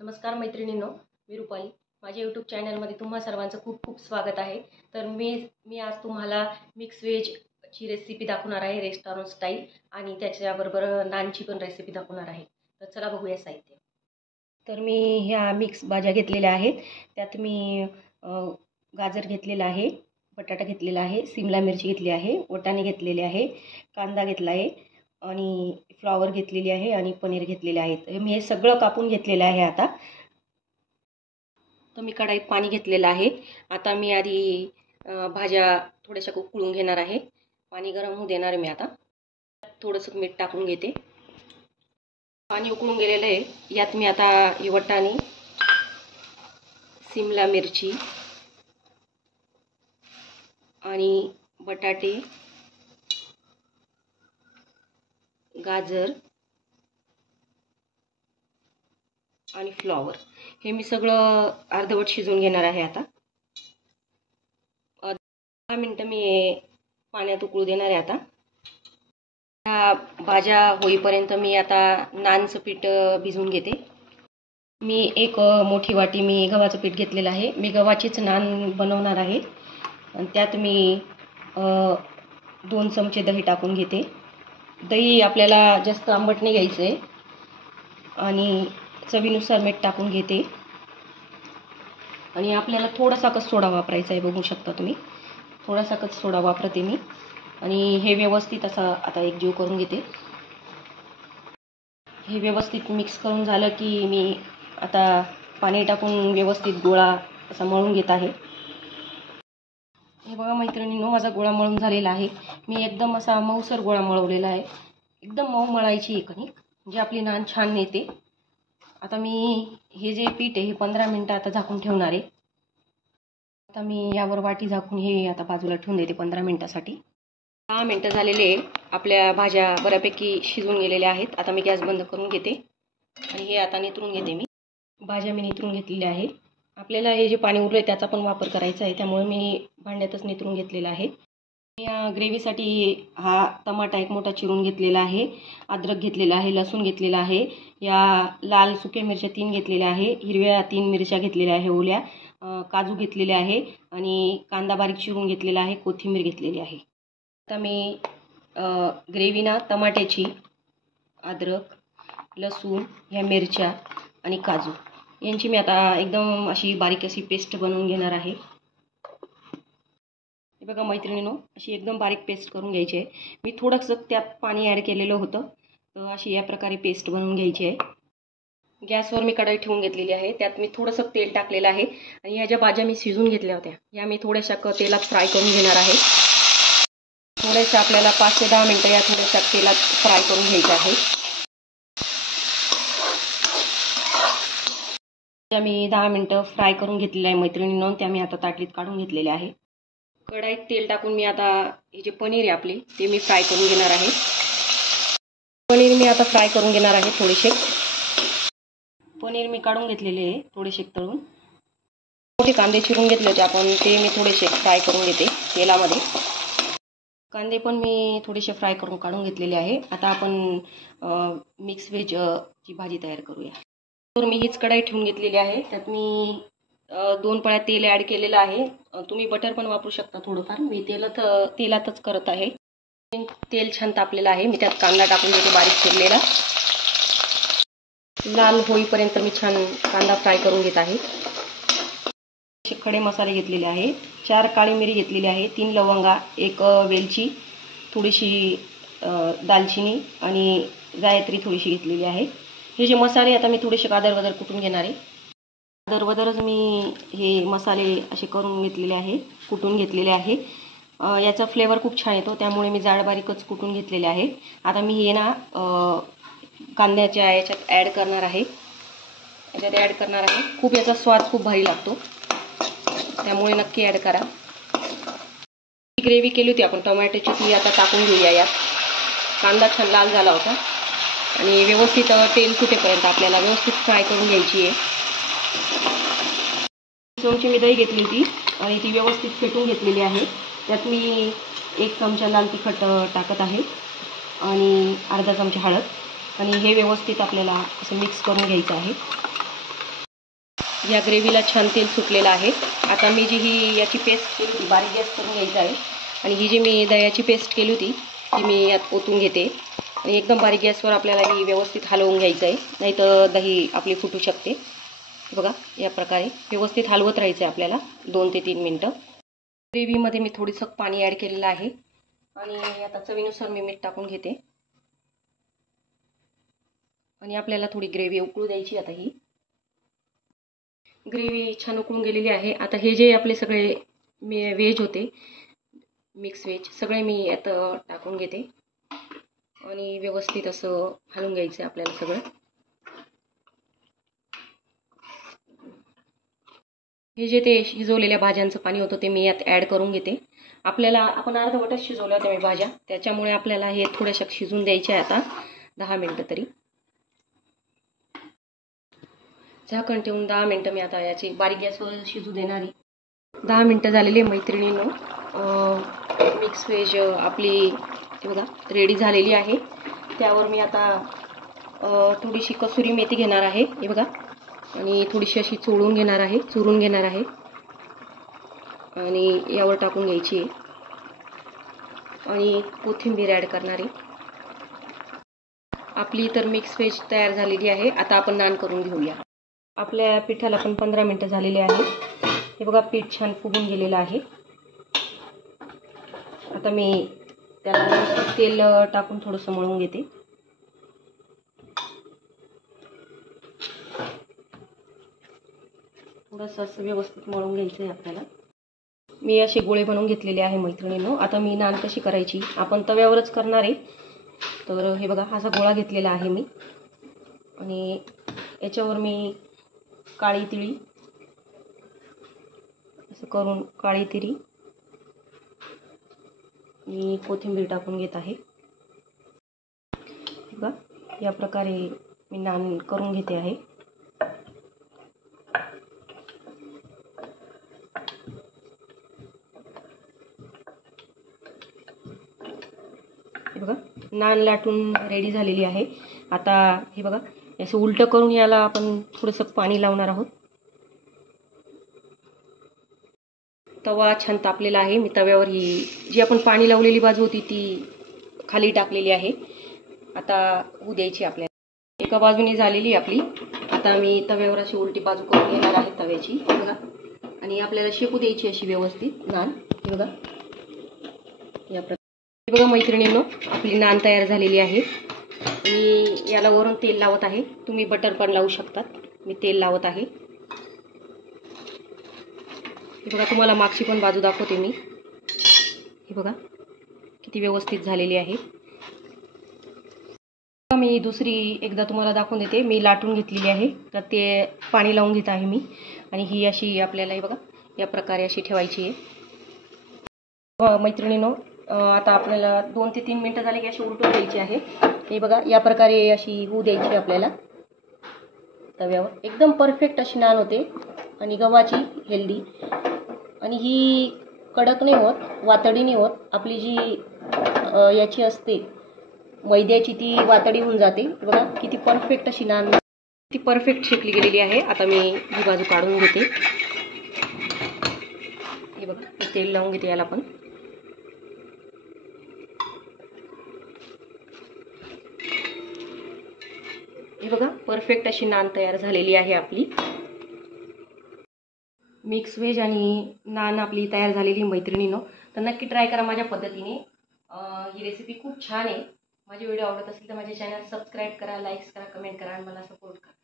नमस्कार मैत्रिणींनो, मी रुपाली. माझ्या यूट्यूब चॅनलमध्ये तुम्हा सर्वांचं खूप खूप स्वागत आहे. तर मी आज तुम्हाला मिक्स व्हेजची रेसिपी दाखवणार आहे, रेस्टॉरंट स्टाईल, आणि त्याच्याबरोबर नानची पण रेसिपी दाखवणार आहे. तर चला बघूया साहित्य. तर मी ह्या मिक्स भाज्या घेतलेल्या आहेत. त्यात मी गाजर घेतलेला आहे, बटाटा घेतलेला आहे, सिमला मिरची घेतली आहे, वाटाणे घेतलेले आहे, कांदा घेतला आहे आणि फ्लॉवर घेतलेली आहे आणि पनीर घेतलेले आहेत. मी हे सगळं कापून घेतलेलं आहे. आता तर मी कढईत पाणी घेतलेलं आहे. आता मी आधी भाज्या थोड्याशा उकळून घेणार आहे. पाणी गरम होऊ देणार मी. आता थोडंसं मीठ टाकून घेते. पाणी उकळून गेलेलं आहे. यात मी आता ही वाटाणे, सिमला मिरची आणि बटाटे, गाजर आणि फ्लॉवर हे मी सगळं अर्धवट शिजवून घेणार आहे. आता 10 मिनिटं मी पाण्यात उकळू देणार आहे. आता ह्या भाज्या होईपर्यंत मी आता नानचं पीठ भिजवून घेते. मी एक मोठी वाटी मी गव्हाचं पीठ घेतलेलं आहे. मी गव्हाचीच नान बनवणार आहे. आणि त्यात मी 2 चमचे दही टाकून घेते. दही आपल्याला जास्त आंबट नाही घ्यायचं आहे आणि चवीनुसार मीठ टाकून घेते. आणि आपल्याला थोडासा कच सोडा वापरायचा आहे. बघू शकता तुम्ही, थोडासा कच सोडा वापरते मी. आणि हे व्यवस्थित असं आता एकजीव करून घेते. हे व्यवस्थित मिक्स करून झालं की मी आता पाणी टाकून व्यवस्थित गोळा असा मळून घेत आहे. हे बघा मैत्रिणींनो, माझा गोळा मळून झालेला आहे. मी एकदम असा मऊसर गोळा मळवलेला आहे. एकदम मऊ मळायची आहे कणिक, म्हणजे आपली नान छान येते. आता मी हे जे पीठ आहे हे 15 मिनिटं आता झाकून ठेवणार आहे. आता मी यावर वाटी झाकून हे आता बाजूला ठेवून देते 15 मिनिटासाठी. 10 मिनिटं झालेले. आपल्या भाज्या बऱ्यापैकी शिजून गेलेल्या आहेत. आता मी गॅस बंद करून घेते आणि हे आता नितरून घेते. मी भाज्या नितरून घेतलेल्या आहे. आपल्याला हे जे पाणी उरलं त्याचा पण वापर करायचा आहे, त्यामुळे मी भांड्यातच नितरून घेतलेला आहे. मी ग्रेव्हीसाठी हा टमाटा एक मोठा चिरून घेतलेला आहे, अद्रक घेतलेला आहे, लसूण घेतलेला आहे, या लाल सुक्या मिरच्या 3 घेतलेल्या आहे, हिरव्या 3 मिरच्या घेतलेल्या आहे ओल्या, काजू घेतलेले आहे आणि कांदा बारीक चिरून घेतलेला आहे, कोथिंबीर घेतलेली आहे. आता मी ग्रेव्हीना टमाट्याची, अद्रक, लसूण, ह्या मिरच्या आणि काजू यांची मी आता एकदम अशी बारीक अशी पेस्ट बनवून घेणार आहे. हे बघा मैत्रिणींनो, अशी एकदम बारीक पेस्ट करून घ्यायची आहे. मी थोडंसं त्यात पाणी ॲड केलेलं होतं, तर अशी या प्रकारे पेस्ट बनवून घ्यायची आहे. गॅसवर मी कढई ठेवून घेतलेली आहे. त्यात मी थोडंसं तेल टाकलेलं आहे आणि ह्या ज्या भाज्या मी शिजवून घेतल्या होत्या या मी थोड्याशा तेलात फ्राय करून घेणार आहे. थोड्याशा आपल्याला 5 ते 10 मिनिटं या थोड्याशा तेलात फ्राय करून घ्यायच्या आहे. त्या मी 10 मिनिटं फ्राय करून घेतलेल्या आहे मैत्रिणींनो. त्या मी आता ताटलीत काढून घेतलेल्या आहे. कढईत तेल टाकून मी आता हे जे पनीर आहे आपले ते मी फ्राय करून घेणार आहे. पनीर मी आता फ्राय करून घेणार आहे. थोडेसे पनीर मी काढून घेतलेले आहे, थोडेसे तळून. मोठे कांदे चिरून घेतले होते आपण, ते मी थोडेसे फ्राय करून घेते तेलामध्ये. कांदे पण मी थोडेसे फ्राय करून काढून घेतलेले आहे. आता आपण मिक्स व्हेज ची भाजी तयार करूया. तर मी हीच कढई ठेवून घेतलेली आहे. त्यात मी 2 पळ्या तेल ॲड केलेलं आहे. तुम्ही बटर पण वापरू शकता थोडंफार. मी तेलातच करत आहे. तेल छान तापलेलं आहे. मी त्यात कांदा टाकून देते बारीक चिरलेला. लाल होईपर्यंत मी छान कांदा फ्राय करून घेत आहे. खडे मसाले घेतलेले आहे. 4 काळी मिरी घेतलेली आहे, 3 लवंगा, 1 वेलची, थोडीशी दालचिनी आणि जायत्री थोडीशी घेतलेली आहे. हे जे मसाले आता मी थोडेसे कादर कुटून घेणार आहे. कादरच मी हे मसाले असे करून घेतलेले आहे, कुटून घेतलेले आहे. याचा फ्लेवर खूप छान येतो, त्यामुळे मी जाड बारीकच कुटून घेतलेले आहे. आता मी हे ना कांद्याच्या याच्यात ॲड करणार आहे. खूप याचा स्वाद खूप भारी लागतो, त्यामुळे नक्की ॲड करा. ग्रेव्ही केली होती आपण टोमॅटोची, ती आता टाकून घेऊया यात. कांदा छान लाल झाला होता आणि व्यवस्थित तेल सुटेपर्यंत आपल्याला व्यवस्थित फ्राय करून घ्यायची आहे. चमची मी दही घेतली होती आणि ती व्यवस्थित फेटून घेतलेली आहे. त्यात मी 1 चमचा लाल तिखट टाकत आहे आणि अर्धा चमचा हळद, आणि हे व्यवस्थित आपल्याला असं मिक्स करून घ्यायचं आहे. या ग्रेव्हीला छान तेल सुटलेलं आहे. आता मी जी ही याची पेस्ट केली होती, बारीक गॅस करून घ्यायचा आहे आणि ही जी मी दह्याची पेस्ट केली होती ती मी यात ओतून घेते आणि एकदम बारीक गॅसवर आपल्याला ही व्यवस्थित हलवून घ्यायचं आहे, नाही तर दही आपली फुटू शकते. बघा, या प्रकारे व्यवस्थित हलवत राहायचं आहे आपल्याला 2 ते 3 मिनटं. ग्रेव्हीमध्ये मी थोडंसं पाणी ॲड केलेलं आहे आणि आता चवीनुसार मी मीठ टाकून घेते आणि आपल्याला थोडी ग्रेव्ही उकळू द्यायची. आता ही ग्रेव्ही छान उकळून गेलेली आहे. आता हे जे आपले सगळे व्हेज होते, मिक्स व्हेज, सगळे मी यात टाकून घेते आणि व्यवस्थित असं हलवून घ्यायचं आहे आपल्याला सगळं. हे जे ते शिजवलेल्या भाज्यांचं पाणी होतं ते मी यात ॲड करून घेते. आपण अर्धवटच शिजवल्या होत्या मी भाज्या, त्याच्यामुळे आपल्याला हे थोड्याशा शिजून द्यायच्या आहे आता 10 मिनटं तरी. झाकण ठेवून 10 मिनटं मी आता याची बारीक गॅसवर शिजू देणार आहे. 10 मिनटं झालेली मैत्रिणींनो. मिक्स व्हेज आपली बघा रेडी झालेली आहे. त्यावर मी आता थोडीशी कसुरी मेथी घेणार आहे, हे बघा, आणि थोडीशी अशी चुरून घेणार आहे आणि यावर टाकून घ्यायची आहे आणि कोथिंबीर ॲड करणार आहे. आपली तर मिक्स व्हेज तयार झालेली आहे. आता आपण नान करून घेऊया. आपल्या पिठाला पण 15 मिनटं झालेली आहे. हे बघा, पीठ छान फुगून गेलेलं आहे. आता मी त्याला तेल टाकून थोडंसं मळून घेते. थोडंसं असं व्यवस्थित मळून घ्यायचं आहे आपल्याला. मी असे गोळे बनवून घेतलेले आहे मैत्रिणींनो. आता मी नान कशी करायची, आपण तव्यावरच करणार आहे. तर हे बघा, असा गोळा घेतलेला आहे मी आणि याच्यावर मी काळी तिळी असं करून काळी तिळी मी कोथिंबीर टाकून घेत आहे. बघा, या प्रकारे मी नान करून घेते आहे. हे बघा, नान लाटून रेडी झालेली आहे. आता हे बघा, असं उलटं करून याला आपण थोडंसं पाणी लावणार आहोत. तवा छान तापलेला आहे. मी तव्यावर ही जी आपण पाणी लावलेली बाजू होती ती खाली टाकलेली आहे. आता होऊ द्यायची आपल्याला. एका बाजूने झालेली आपली. आता मी तव्यावर अशी उलटी बाजू करून घेणार आहे तव्याची, बघा, आणि आपल्याला शेकू द्यायची अशी व्यवस्थित नान. हे बघा, या प्रकारे बघा मैत्रिणींनो, आपली नान तयार झालेली आहे. मी याला वरून तेल लावत आहे. तुम्ही बटर पण लावू शकतात. मी तेल लावत आहे. हे बघा, तुम्हाला मागची पण बाजू दाखवते मी. हे बघा किती व्यवस्थित झालेली आहे. मी दुसरी एकदा तुम्हाला दाखवून देते. मी लाटून घेतलेली आहे, तर ते पाणी लावून घेत आहे मी आणि ही अशी आपल्याला हे बघा या प्रकारे अशी ठेवायची आहे. मैत्रिणींनो, आता आपल्याला 2 ते 3 मिनटं झाली की अशी उलटून द्यायची आहे. हे बघा, या प्रकारे अशी होऊ द्यायची आपल्याला तव्यावर. एकदम परफेक्ट अशी नान होते आणि गव्हाची हेल्दी, आणि ही कडक नाही होत, वातडी नाही होत. आपली जी याची असते मैद्याची ती वातडी होऊन जाते. बघा किती परफेक्ट अशी नान, किती परफेक्ट शेकली गेलेली आहे. आता मी ही बाजू काढून घेते. हे बघा, तेल लावून घेते याला पण. हे बघा, परफेक्ट अशी नान तयार झालेली आहे आपली. मिक्स व्हेज आणि नान आपली तयार झालेली मैत्रिणींनो. तर नक्की ट्राय करा माझ्या पद्धतीने. ही रेसिपी खूप छान आहे. माझे व्हिडिओ आवडत असेल तर माझे चॅनल सबस्क्राईब करा, लाईक्स करा, कमेंट करा आणि मला सपोर्ट करा.